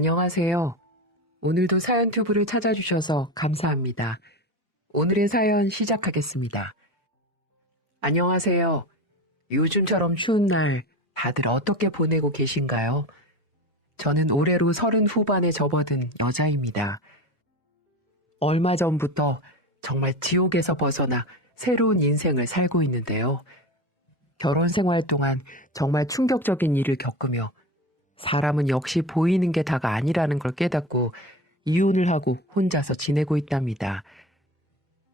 안녕하세요. 오늘도 사연튜브를 찾아주셔서 감사합니다. 오늘의 사연 시작하겠습니다. 안녕하세요. 요즘처럼 추운 날 다들 어떻게 보내고 계신가요? 저는 올해로 30 후반에 접어든 여자입니다. 얼마 전부터 정말 지옥에서 벗어나 새로운 인생을 살고 있는데요. 결혼 생활 동안 정말 충격적인 일을 겪으며 사람은 역시 보이는 게 다가 아니라는 걸 깨닫고 이혼을 하고 혼자서 지내고 있답니다.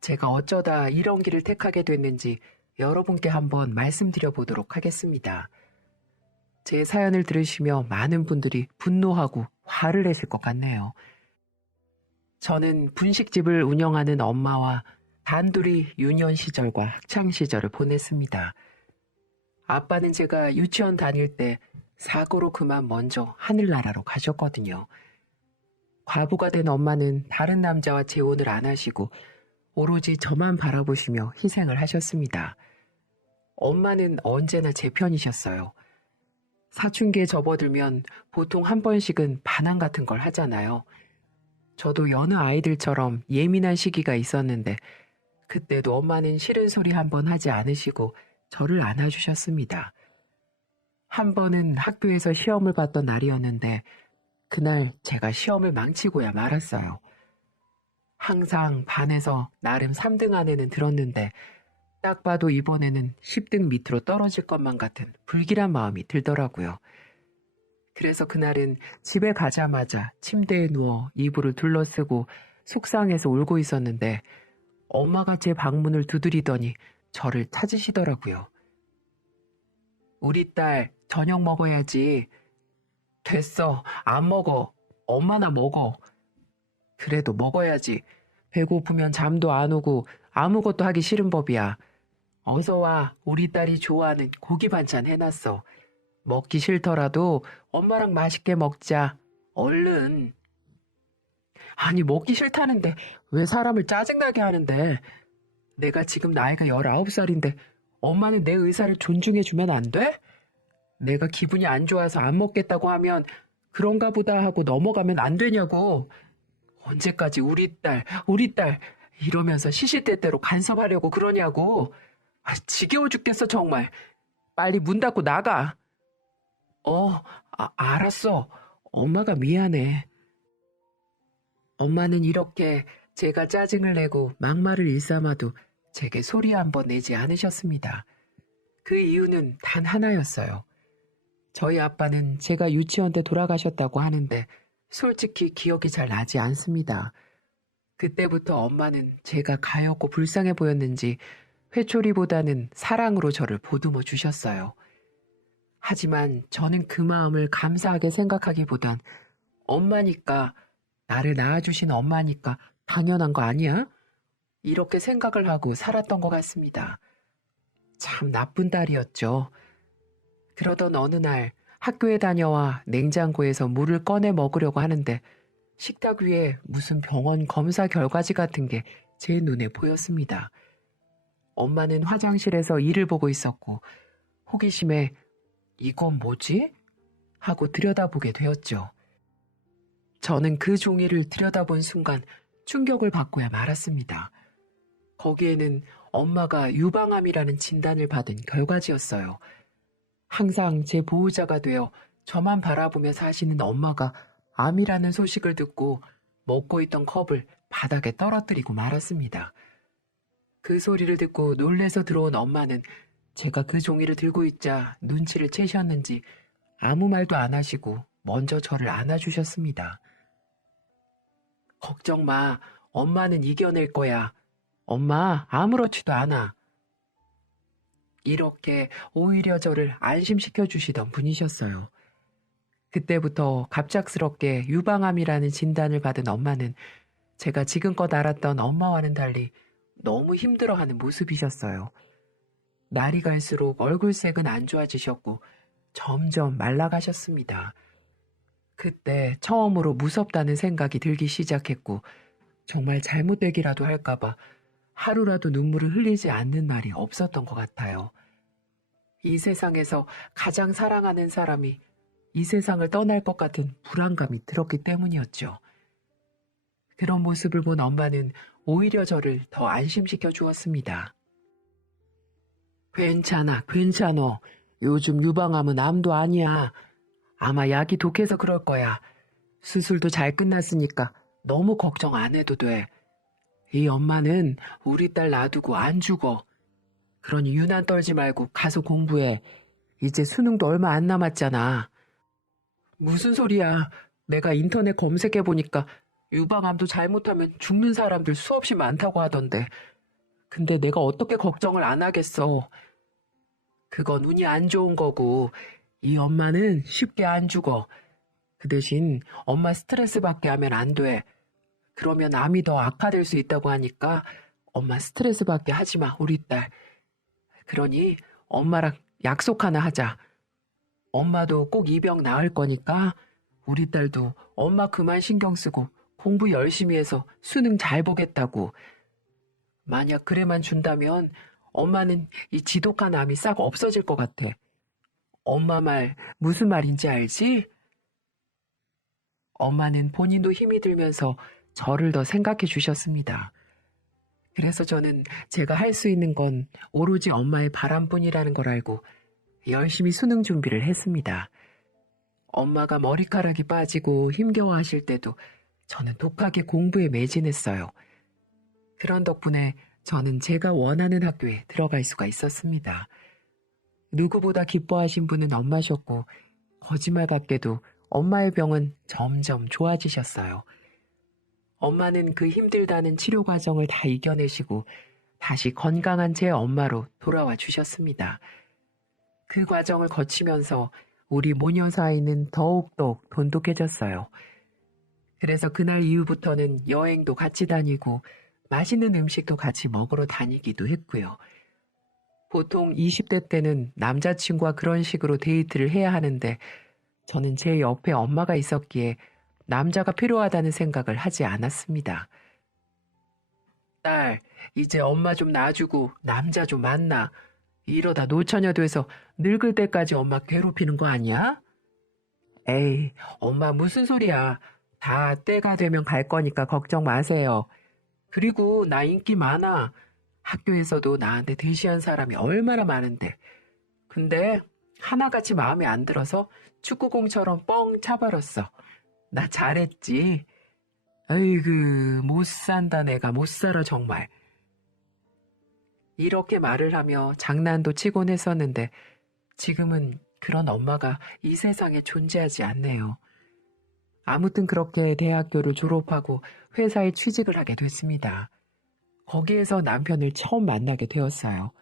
제가 어쩌다 이런 길을 택하게 됐는지 여러분께 한번 말씀드려 보도록 하겠습니다. 제 사연을 들으시며 많은 분들이 분노하고 화를 내실 것 같네요. 저는 분식집을 운영하는 엄마와 단둘이 유년 시절과 학창 시절을 보냈습니다. 아빠는 제가 유치원 다닐 때 사고로 그만 먼저 하늘나라로 가셨거든요. 과부가 된 엄마는 다른 남자와 재혼을 안 하시고 오로지 저만 바라보시며 희생을 하셨습니다. 엄마는 언제나 제 편이셨어요. 사춘기에 접어들면 보통 한 번씩은 반항 같은 걸 하잖아요. 저도 여느 아이들처럼 예민한 시기가 있었는데 그때도 엄마는 싫은 소리 한 번 하지 않으시고 저를 안아주셨습니다. 한 번은 학교에서 시험을 봤던 날이었는데 그날 제가 시험을 망치고야 말았어요. 항상 반에서 나름 3등 안에는 들었는데 딱 봐도 이번에는 10등 밑으로 떨어질 것만 같은 불길한 마음이 들더라고요. 그래서 그날은 집에 가자마자 침대에 누워 이불을 둘러쓰고 속상해서 울고 있었는데 엄마가 제 방문을 두드리더니 저를 찾으시더라고요. 우리 딸 저녁 먹어야지. 됐어, 안 먹어. 엄마나 먹어. 그래도 먹어야지. 배고프면 잠도 안 오고 아무것도 하기 싫은 법이야. 어서 와, 우리 딸이 좋아하는 고기 반찬 해놨어. 먹기 싫더라도 엄마랑 맛있게 먹자. 얼른. 아니, 먹기 싫다는데 왜 사람을 짜증나게 하는데? 내가 지금 나이가 19살인데 엄마는 내 의사를 존중해주면 안 돼? 내가 기분이 안 좋아서 안 먹겠다고 하면 그런가 보다 하고 넘어가면 안 되냐고. 언제까지 우리 딸 이러면서 시시때때로 간섭하려고 그러냐고. 지겨워 죽겠어 정말. 빨리 문 닫고 나가. 알았어. 엄마가 미안해. 엄마는 이렇게 제가 짜증을 내고 막말을 일삼아도 제게 소리 한 번 내지 않으셨습니다. 그 이유는 단 하나였어요. 저희 아빠는 제가 유치원 때 돌아가셨다고 하는데 솔직히 기억이 잘 나지 않습니다. 그때부터 엄마는 제가 가엾고 불쌍해 보였는지 회초리보다는 사랑으로 저를 보듬어 주셨어요. 하지만 저는 그 마음을 감사하게 생각하기보단 엄마니까, 나를 낳아주신 엄마니까 당연한 거 아니야? 이렇게 생각을 하고 살았던 것 같습니다. 참 나쁜 딸이었죠. 그러던 어느 날 학교에 다녀와 냉장고에서 물을 꺼내 먹으려고 하는데 식탁 위에 무슨 병원 검사 결과지 같은 게 제 눈에 보였습니다. 엄마는 화장실에서 일을 보고 있었고 호기심에 이건 뭐지? 하고 들여다보게 되었죠. 저는 그 종이를 들여다본 순간 충격을 받고야 말았습니다. 거기에는 엄마가 유방암이라는 진단을 받은 결과지였어요. 항상 제 보호자가 되어 저만 바라보며 사시는 엄마가 암이라는 소식을 듣고 먹고 있던 컵을 바닥에 떨어뜨리고 말았습니다. 그 소리를 듣고 놀래서 들어온 엄마는 제가 그 종이를 들고 있자 눈치를 채셨는지 아무 말도 안 하시고 먼저 저를 안아주셨습니다. 걱정 마. 엄마는 이겨낼 거야. 엄마 아무렇지도 않아. 이렇게 오히려 저를 안심시켜 주시던 분이셨어요. 그때부터 갑작스럽게 유방암이라는 진단을 받은 엄마는 제가 지금껏 알았던 엄마와는 달리 너무 힘들어하는 모습이셨어요. 날이 갈수록 얼굴색은 안 좋아지셨고 점점 말라가셨습니다. 그때 처음으로 무섭다는 생각이 들기 시작했고 정말 잘못되기라도 할까봐 하루라도 눈물을 흘리지 않는 날이 없었던 것 같아요. 이 세상에서 가장 사랑하는 사람이 이 세상을 떠날 것 같은 불안감이 들었기 때문이었죠. 그런 모습을 본 엄마는 오히려 저를 더 안심시켜 주었습니다. 괜찮아, 괜찮어. 요즘 유방암은 암도 아니야. 아마 약이 독해서 그럴 거야. 수술도 잘 끝났으니까 너무 걱정 안 해도 돼. 이 엄마는 우리 딸 놔두고 안 죽어. 그러니 유난 떨지 말고 가서 공부해. 이제 수능도 얼마 안 남았잖아. 무슨 소리야. 내가 인터넷 검색해보니까 유방암도 잘못하면 죽는 사람들 수없이 많다고 하던데. 근데 내가 어떻게 걱정을 안 하겠어. 그건 운이 안 좋은 거고 이 엄마는 쉽게 안 죽어. 그 대신 엄마 스트레스 받게 하면 안 돼. 그러면 암이 더 악화될 수 있다고 하니까 엄마 스트레스 받게 하지 마, 우리 딸. 그러니 엄마랑 약속 하나 하자. 엄마도 꼭 이 병 나을 거니까 우리 딸도 엄마 그만 신경 쓰고 공부 열심히 해서 수능 잘 보겠다고. 만약 그래만 준다면 엄마는 이 지독한 암이 싹 없어질 것 같아. 엄마 말 무슨 말인지 알지? 엄마는 본인도 힘이 들면서 저를 더 생각해 주셨습니다. 그래서 저는 제가 할 수 있는 건 오로지 엄마의 바람뿐이라는 걸 알고 열심히 수능 준비를 했습니다. 엄마가 머리카락이 빠지고 힘겨워하실 때도 저는 독하게 공부에 매진했어요. 그런 덕분에 저는 제가 원하는 학교에 들어갈 수가 있었습니다. 누구보다 기뻐하신 분은 엄마셨고 거짓말 같게도 엄마의 병은 점점 좋아지셨어요. 엄마는 그 힘들다는 치료 과정을 다 이겨내시고 다시 건강한 제 엄마로 돌아와 주셨습니다. 그 과정을 거치면서 우리 모녀 사이는 더욱더욱 돈독해졌어요. 그래서 그날 이후부터는 여행도 같이 다니고 맛있는 음식도 같이 먹으러 다니기도 했고요. 보통 20대 때는 남자친구와 그런 식으로 데이트를 해야 하는데 저는 제 옆에 엄마가 있었기에 남자가 필요하다는 생각을 하지 않았습니다. 딸, 이제 엄마 좀 놔주고 남자 좀 만나. 이러다 노처녀 돼서 늙을 때까지 엄마 괴롭히는 거 아니야? 에이, 엄마 무슨 소리야. 다 때가 되면 갈 거니까 걱정 마세요. 그리고 나 인기 많아. 학교에서도 나한테 대시한 사람이 얼마나 많은데. 근데 하나같이 마음에 안 들어서 축구공처럼 뻥 차버렸어. 나 잘했지. 아이고, 못 산다 내가 못 살아 정말. 이렇게 말을 하며 장난도 치곤 했었는데 지금은 그런 엄마가 이 세상에 존재하지 않네요. 아무튼 그렇게 대학교를 졸업하고 회사에 취직을 하게 됐습니다. 거기에서 남편을 처음 만나게 되었어요.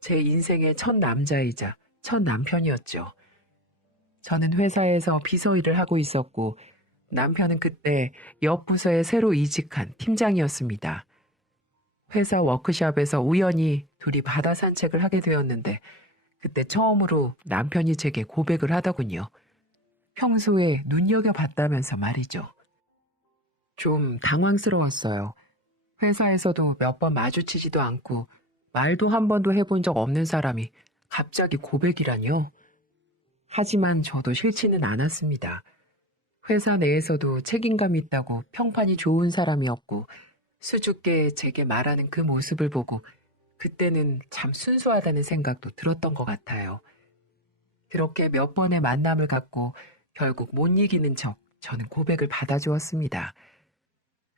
제 인생의 첫 남자이자 첫 남편이었죠. 저는 회사에서 비서 일을 하고 있었고 남편은 그때 옆 부서에 새로 이직한 팀장이었습니다. 회사 워크숍에서 우연히 둘이 바다 산책을 하게 되었는데 그때 처음으로 남편이 제게 고백을 하더군요. 평소에 눈여겨봤다면서 말이죠. 좀 당황스러웠어요. 회사에서도 몇 번 마주치지도 않고 말도 한 번도 해본 적 없는 사람이 갑자기 고백이라뇨. 하지만 저도 싫지는 않았습니다. 회사 내에서도 책임감이 있다고 평판이 좋은 사람이었고 수줍게 제게 말하는 그 모습을 보고 그때는 참 순수하다는 생각도 들었던 것 같아요. 그렇게 몇 번의 만남을 갖고 결국 못 이기는 척 저는 고백을 받아주었습니다.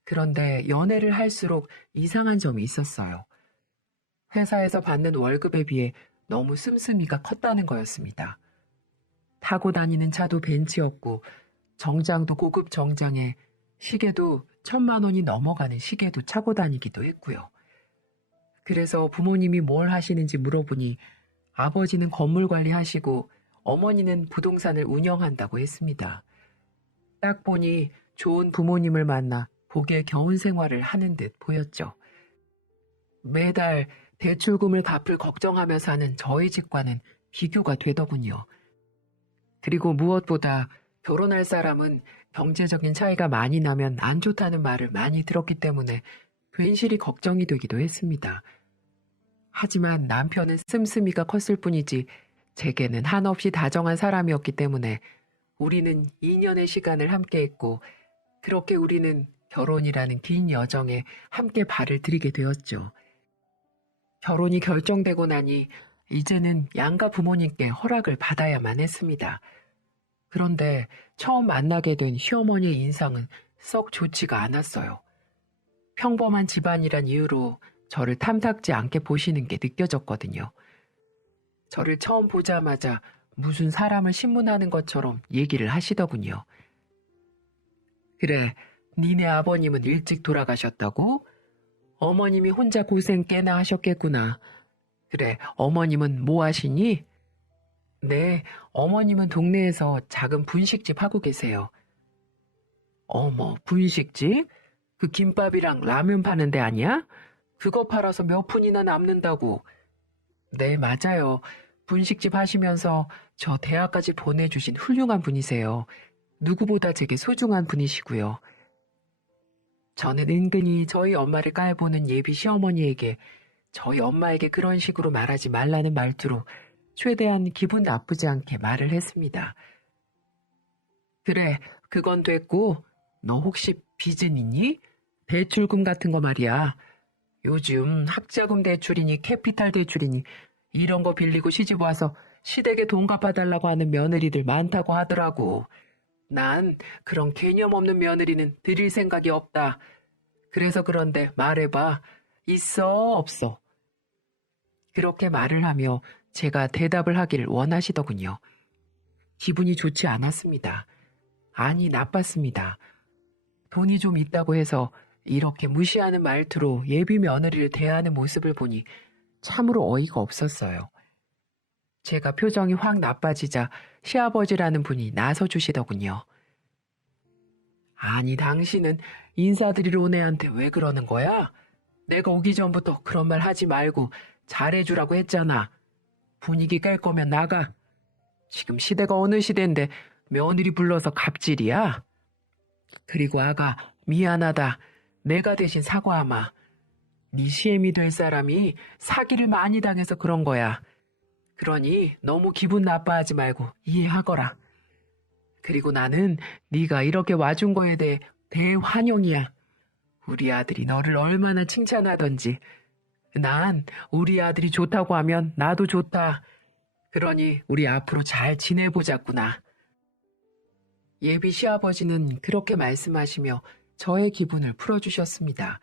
그런데 연애를 할수록 이상한 점이 있었어요. 회사에서 받는 월급에 비해 너무 씀씀이가 컸다는 거였습니다. 타고 다니는 차도 벤츠였고 정장도 고급 정장에 시계도 1,000만 원이 넘어가는 시계도 차고 다니기도 했고요. 그래서 부모님이 뭘 하시는지 물어보니 아버지는 건물 관리하시고 어머니는 부동산을 운영한다고 했습니다. 딱 보니 좋은 부모님을 만나 복의 겨운 생활을 하는 듯 보였죠. 매달 대출금을 갚을 걱정하며 사는 저희 집과는 비교가 되더군요. 그리고 무엇보다 결혼할 사람은 경제적인 차이가 많이 나면 안 좋다는 말을 많이 들었기 때문에 괜시리 걱정이 되기도 했습니다. 하지만 남편은 씀씀이가 컸을 뿐이지 제게는 한없이 다정한 사람이었기 때문에 우리는 2년의 시간을 함께했고 그렇게 우리는 결혼이라는 긴 여정에 함께 발을 들이게 되었죠. 결혼이 결정되고 나니 이제는 양가 부모님께 허락을 받아야만 했습니다. 그런데 처음 만나게 된 시어머니의 인상은 썩 좋지가 않았어요. 평범한 집안이란 이유로 저를 탐탁지 않게 보시는 게 느껴졌거든요. 저를 처음 보자마자 무슨 사람을 신문하는 것처럼 얘기를 하시더군요. 그래, 니네 아버님은 일찍 돌아가셨다고? 어머님이 혼자 고생 꽤나 하셨겠구나. 그래, 어머님은 뭐 하시니? 네, 어머님은 동네에서 작은 분식집 하고 계세요. 어머, 분식집? 그 김밥이랑 라면 파는 데 아니야? 그거 팔아서 몇 푼이나 남는다고. 네, 맞아요. 분식집 하시면서 저 대학까지 보내주신 훌륭한 분이세요. 누구보다 제게 소중한 분이시고요. 저는 은근히 저희 엄마를 깔보는 예비 시어머니에게 저희 엄마에게 그런 식으로 말하지 말라는 말투로 최대한 기분 나쁘지 않게 말을 했습니다. 그래, 그건 됐고, 너 혹시 빚은 있니? 대출금 같은 거 말이야. 요즘 학자금 대출이니 캐피탈 대출이니 이런 거 빌리고 시집 와서 시댁에 돈 갚아달라고 하는 며느리들 많다고 하더라고. 난 그런 개념 없는 며느리는 드릴 생각이 없다. 그래서 그런데 말해봐. 있어, 없어? 그렇게 말을 하며 제가 대답을 하기를 원하시더군요. 기분이 좋지 않았습니다. 아니, 나빴습니다. 돈이 좀 있다고 해서 이렇게 무시하는 말투로 예비 며느리를 대하는 모습을 보니 참으로 어이가 없었어요. 제가 표정이 확 나빠지자 시아버지라는 분이 나서주시더군요. 아니, 당신은 인사드리러 온 애한테 왜 그러는 거야? 내가 오기 전부터 그런 말 하지 말고 잘해주라고 했잖아. 분위기 깰 거면 나가. 지금 시대가 어느 시대인데 며느리 불러서 갑질이야? 그리고 아가, 미안하다. 내가 대신 사과하마. 네 시엠이 될 사람이 사기를 많이 당해서 그런 거야. 그러니 너무 기분 나빠하지 말고 이해하거라. 그리고 나는 네가 이렇게 와준 거에 대해 대환영이야. 우리 아들이 너를 얼마나 칭찬하던지. 난 우리 아들이 좋다고 하면 나도 좋다. 그러니 우리 앞으로 잘 지내보자꾸나. 예비 시아버지는 그렇게 말씀하시며 저의 기분을 풀어주셨습니다.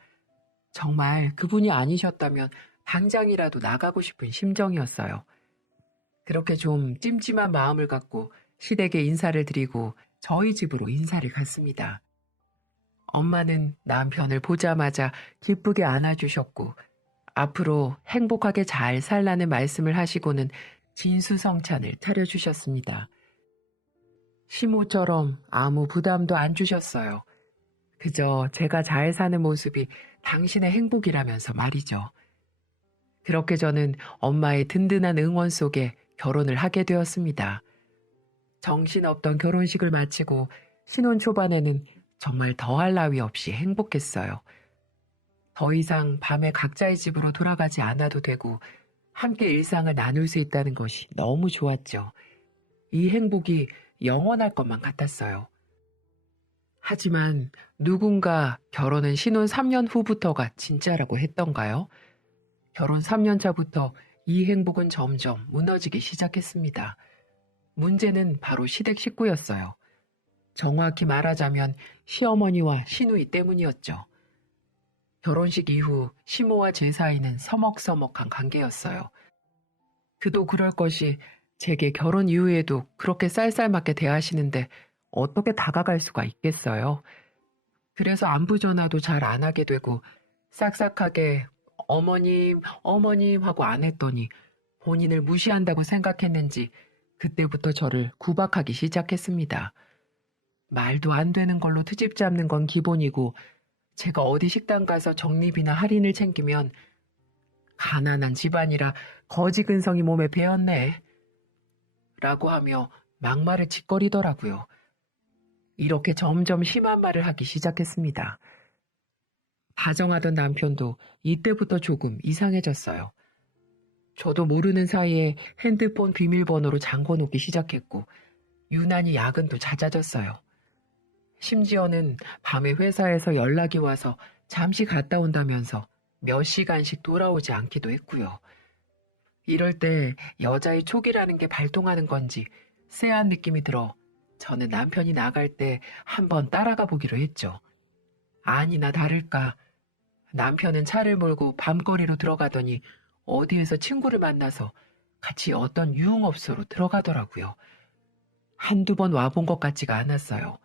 정말 그분이 아니셨다면 당장이라도 나가고 싶은 심정이었어요. 그렇게 좀 찜찜한 마음을 갖고 시댁에 인사를 드리고 저희 집으로 인사를 갔습니다. 엄마는 남편을 보자마자 기쁘게 안아주셨고 앞으로 행복하게 잘 살라는 말씀을 하시고는 진수성찬을 차려주셨습니다. 시모처럼 아무 부담도 안 주셨어요. 그저 제가 잘 사는 모습이 당신의 행복이라면서 말이죠. 그렇게 저는 엄마의 든든한 응원 속에 결혼을 하게 되었습니다. 정신없던 결혼식을 마치고 신혼 초반에는 정말 더할 나위 없이 행복했어요. 더 이상 밤에 각자의 집으로 돌아가지 않아도 되고 함께 일상을 나눌 수 있다는 것이 너무 좋았죠. 이 행복이 영원할 것만 같았어요. 하지만 누군가 결혼은 신혼 3년 후부터가 진짜라고 했던가요? 결혼 3년 차부터 이 행복은 점점 무너지기 시작했습니다. 문제는 바로 시댁 식구였어요. 정확히 말하자면 시어머니와 시누이 때문이었죠. 결혼식 이후 시모와 제 사이는 서먹서먹한 관계였어요. 그도 그럴 것이 제게 결혼 이후에도 그렇게 쌀쌀맞게 대하시는데 어떻게 다가갈 수가 있겠어요? 그래서 안부 전화도 잘 안 하게 되고 싹싹하게 어머님, 어머님 하고 안 했더니 본인을 무시한다고 생각했는지 그때부터 저를 구박하기 시작했습니다. 말도 안 되는 걸로 트집 잡는 건 기본이고 제가 어디 식당 가서 적립이나 할인을 챙기면 가난한 집안이라 거지 근성이 몸에 배었네 라고 하며 막말을 짓거리더라고요. 이렇게 점점 심한 말을 하기 시작했습니다. 다정하던 남편도 이때부터 조금 이상해졌어요. 저도 모르는 사이에 핸드폰 비밀번호로 잠궈놓기 시작했고 유난히 야근도 잦아졌어요. 심지어는 밤에 회사에서 연락이 와서 잠시 갔다 온다면서 몇 시간씩 돌아오지 않기도 했고요. 이럴 때 여자의 촉이라는 게 발동하는 건지 쎄한 느낌이 들어 저는 남편이 나갈 때 한번 따라가 보기로 했죠. 아니나 다를까 남편은 차를 몰고 밤거리로 들어가더니 어디에서 친구를 만나서 같이 어떤 유흥업소로 들어가더라고요. 한두 번 와본 것 같지가 않았어요.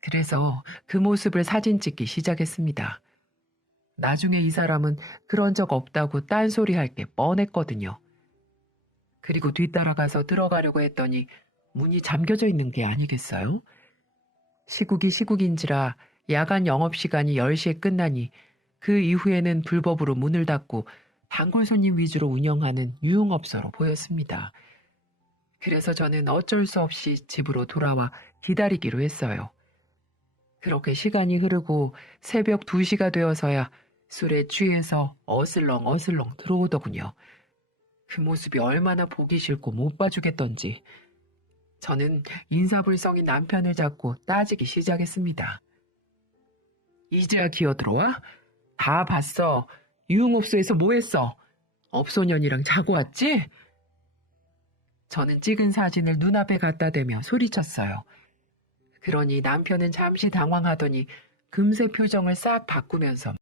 그래서 그 모습을 사진 찍기 시작했습니다. 나중에 이 사람은 그런 적 없다고 딴소리 할 게 뻔했거든요. 그리고 뒤따라가서 들어가려고 했더니 문이 잠겨져 있는 게 아니겠어요? 시국이 시국인지라 야간 영업시간이 10시에 끝나니 그 이후에는 불법으로 문을 닫고 단골 손님 위주로 운영하는 유흥업소로 보였습니다. 그래서 저는 어쩔 수 없이 집으로 돌아와 기다리기로 했어요. 그렇게 시간이 흐르고 새벽 2시가 되어서야 술에 취해서 어슬렁어슬렁 들어오더군요. 그 모습이 얼마나 보기 싫고 못 봐주겠던지 저는 인사불성인 남편을 잡고 따지기 시작했습니다. 이제야 기어들어와? 다 봤어. 유흥업소에서 뭐 했어? 업소년이랑 자고 왔지? 저는 찍은 사진을 눈앞에 갖다 대며 소리쳤어요. 그러니 남편은 잠시 당황하더니 금세 표정을 싹 바꾸면서